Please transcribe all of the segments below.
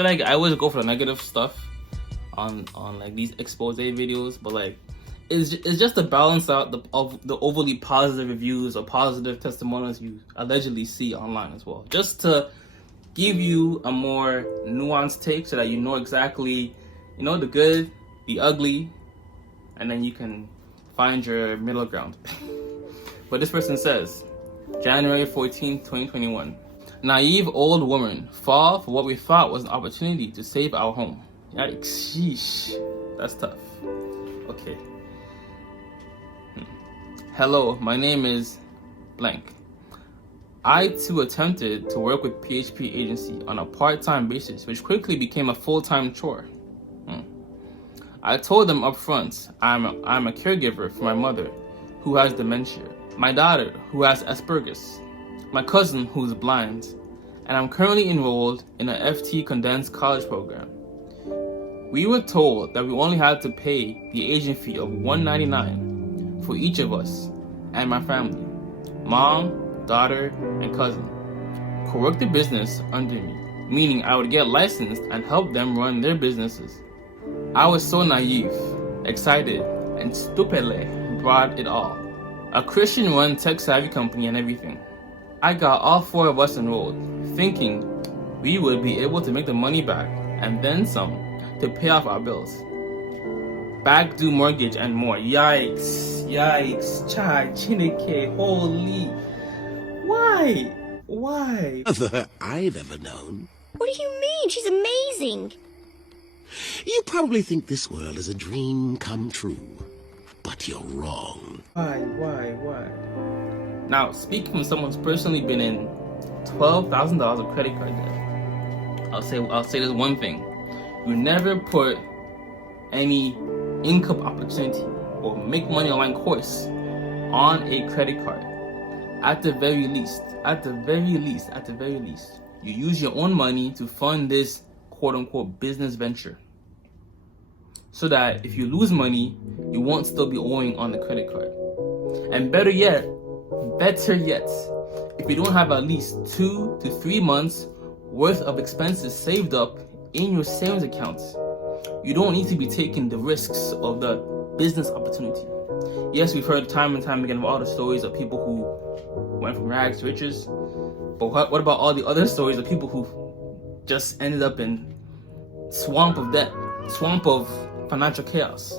feel like I always go for the negative stuff on like these expose videos, but like it's just to balance out the overly positive reviews or positive testimonials you allegedly see online as well, just to give you a more nuanced take so that you know exactly, you know, the good, the ugly, and then you can find your middle ground. But this person says, January 14th, 2021. Naive old woman fall for what we thought was an opportunity to save our home. Yikes, sheesh, that's tough. Okay. Hello, my name is blank. I too attempted to work with PHP Agency on a part-time basis, which quickly became a full-time chore. I told them up front, I'm a caregiver for my mother, who has dementia, my daughter, who has Asperger's, my cousin, who's blind, and I'm currently enrolled in a FT condensed college program. We were told that we only had to pay the agent fee of $199 for each of us and my family, mom, daughter, and cousin. Could work the business under me, meaning I would get licensed and help them run their businesses. I was so naive, excited, and stupidly brought it all. A Christian-run tech-savvy company and everything. I got all 4 of us enrolled, thinking we would be able to make the money back and then some to pay off our bills. Back due mortgage and more. Yikes, chai, chineke, holy. Why? Other I've ever known. What do you mean? She's amazing. You probably think this world is a dream come true, but you're wrong. Why? Now, speaking from someone who's personally been in $12,000 of credit card debt, I'll say this one thing. You never put any income opportunity or make money online course on a credit card. At the very least, you use your own money to fund this quote-unquote business venture, so that if you lose money, you won't still be owing on the credit card. And better yet, if you don't have at least 2 to 3 months worth of expenses saved up in your savings accounts, you don't need to be taking the risks of the business opportunity. Yes, we've heard time and time again of all the stories of people who went from rags to riches, but what about all the other stories of people who just ended up in swamp of debt, swamp of financial chaos?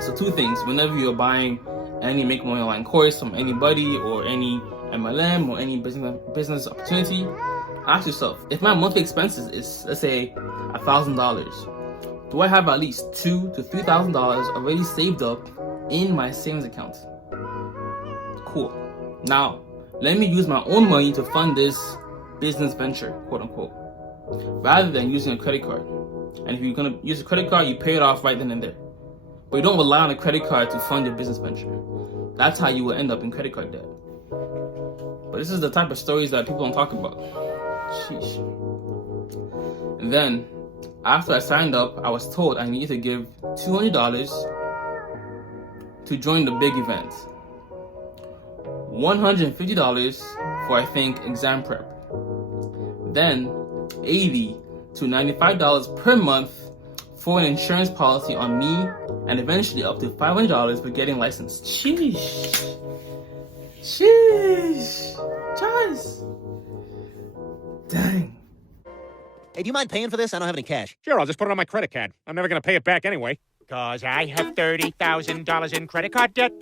So 2 things: whenever you're buying any make money online course from anybody or any MLM or any business opportunity, ask yourself, if my monthly expenses is, let's say, $1,000, do I have at least $2,000 to $3,000 already saved up in my savings account? Cool. Now, let me use my own money to fund this business venture, quote unquote, rather than using a credit card. And if you're gonna use a credit card, you pay it off right then and there. But you don't rely on a credit card to fund your business venture. That's how you will end up in credit card debt. But this is the type of stories that people don't talk about. Sheesh. And then, after I signed up, I was told I needed to give $200 to join the big event. $150 for, I think, exam prep. Then $80 to $95 per month for an insurance policy on me, and eventually up to $500 for getting licensed. Sheesh. Guys. Dang. Hey, do you mind paying for this? I don't have any cash. Sure, I'll just put it on my credit card. I'm never going to pay it back anyway. Because I have $30,000 in credit card debt.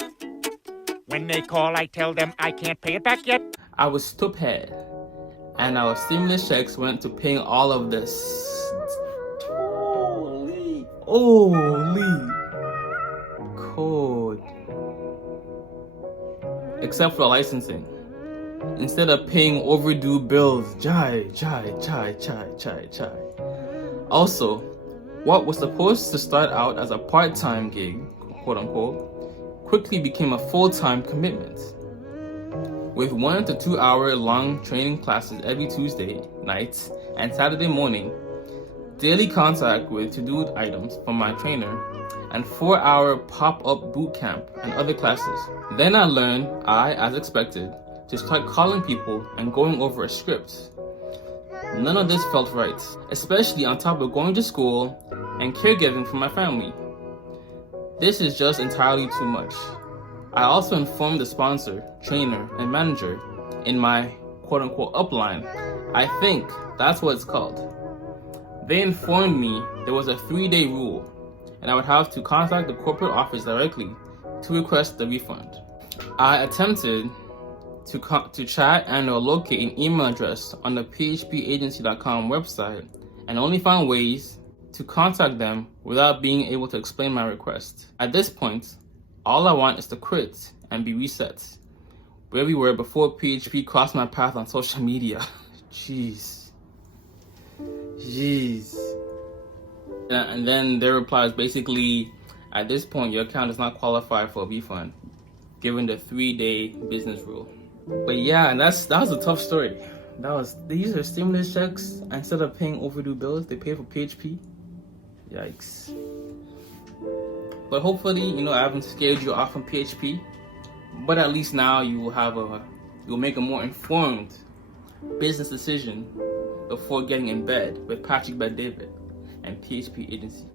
When they call, I tell them I can't pay it back yet. I was stupid, and our stimulus checks went to paying all of this. Holy code. Except for licensing. Instead of paying overdue bills, chai. Also, what was supposed to start out as a part-time gig, quote unquote, quickly became a full-time commitment. With 1 to 2 hour long training classes every Tuesday night and Saturday morning, daily contact with to-do items from my trainer, and 4-hour pop-up boot camp and other classes. Then I learned, as expected, to start calling people and going over a script. None of this felt right, especially on top of going to school and caregiving for my family. This is just entirely too much. I also informed the sponsor, trainer, and manager in my quote-unquote upline. I think that's what it's called. They informed me there was a 3-day rule, and I would have to contact the corporate office directly to request the refund. I attempted to chat and or locate an email address on the phpagency.com website and only found ways to contact them without being able to explain my request. At this point, all I want is to quit and be reset, where we were before PHP crossed my path on social media. Jeez. And then their reply is basically, at this point, your account does not qualify for a refund, given the 3-day business rule. But yeah, and that was a tough story. They used their stimulus checks, instead of paying overdue bills, they paid for PHP. Yikes. But hopefully, I haven't scared you off from PHP. But at least now you'll make a more informed business decision before getting in bed with Patrick Bet-David and PHP Agency.